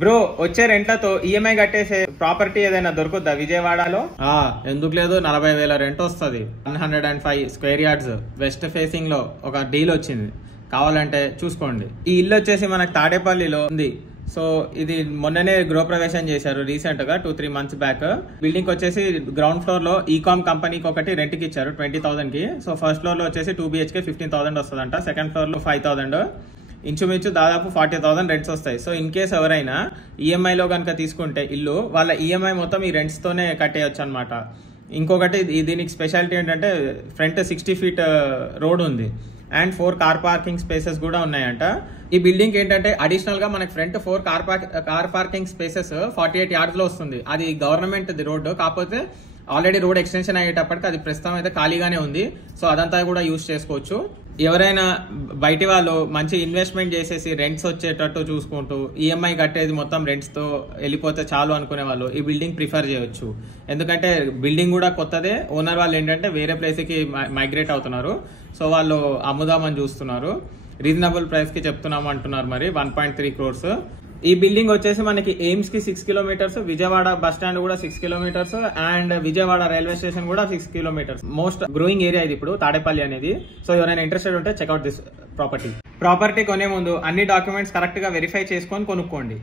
Bro వచ్చే రెంట్లతో EMI కట్టేసే property ఏదైనా దొరుకుద్దా విజయవాడలో? ఎందుకు లేదు, 40,000 రెంట్ వస్తుంది. 105 స్క్వేర్ యార్డ్స్ వెస్ట్ ఫేసింగ్ లో ఒక డీల్ వచ్చింది, కావాలంటే చూసుకోండి. ఈ ఇల్లు వచ్చేసి మనకు తాడేపల్లిలో ఉంది. సో ఇది మొన్ననే గృహప్రవేశం చేశారు రీసెంట్ గా 2-3 మంత్స్ బ్యాక్. బిల్డింగ్ వచ్చేసి గ్రౌండ్ ఫ్లోర్ లో ఈకామ్ కంపెనీకి ఒకటి రెంట్ కి ఇచ్చారు 20,000 కి. సో ఫస్ట్ ఫ్లోర్ లో వచ్చేసి 2 BHK 15,000 వస్తుందంట, సెకండ్ ఫ్లోర్ లో 5,000, ఇంచుమించు దాదాపు 40,000 రెంట్స్ వస్తాయి. సో ఇన్ కేస్ ఎవరైనా ఈఎంఐ లో కనుక తీసుకుంటే ఇల్లు, వాళ్ళ ఈఎంఐ మొత్తం ఈ రెంట్స్ తోనే కట్టేయచ్చు అనమాట. ఇంకొకటి దీనికి స్పెషాలిటీ ఏంటంటే ఫ్రంట్ 60 feet రోడ్ ఉంది అండ్ 4 కార్ పార్కింగ్ స్పేసెస్ కూడా ఉన్నాయంట. ఈ బిల్డింగ్ ఏంటంటే అడిషనల్ గా మనకి front 4 car parking spaces 48 yards లో వస్తుంది. అది గవర్నమెంట్ రోడ్డు, కాకపోతే ఆల్రెడీ రోడ్ ఎక్స్టెన్షన్ అయ్యేటప్పటికి అది ప్రస్తుతం అయితే ఖాళీగానే ఉంది. సో అదంతా కూడా యూజ్ చేసుకోవచ్చు. ఎవరైనా బయటి వాళ్ళు మంచి ఇన్వెస్ట్మెంట్ చేసేసి రెంట్స్ వచ్చేటట్టు చూసుకుంటూ ఈఎంఐ కట్టేది మొత్తం రెంట్స్ తో వెళ్ళిపోతే చాలు అనుకునే వాళ్ళు ఈ బిల్డింగ్ ప్రిఫర్ చేయొచ్చు. ఎందుకంటే బిల్డింగ్ కూడా కొత్తదే, ఓనర్ వాళ్ళు ఏంటంటే వేరే ప్లేస్ కి మైగ్రేట్ అవుతున్నారు. సో వాళ్ళు అమ్ముదామని చూస్తున్నారు. రీజనబుల్ ప్రైస్ కి చెప్తున్నాము అంటున్నారు. మరి 1.3 crores. ఈ బిల్డింగ్ వచ్చేసి మనకి ఎయిమ్స్ కి 6 kilometers, విజయవాడ బస్ స్టాండ్ కూడా 6 kilometers and Vijayawada railway station కూడా 6 kilometers. మోస్ట్ గ్రోయింగ్ ఏరియా ఇది ఇప్పుడు తాడేపల్లి అనేది. సో ఎవరైనా ఇంట్రెస్టెడ్ ఉంటే చెక్అౌట్ దిస్ ప్రాపర్టీ. ప్రాపర్టీ కొనే ముందు అన్ని డాక్యుమెంట్స్ కరెక్ట్ గా వెరిఫై చేసుకొని కొనుక్కోండి.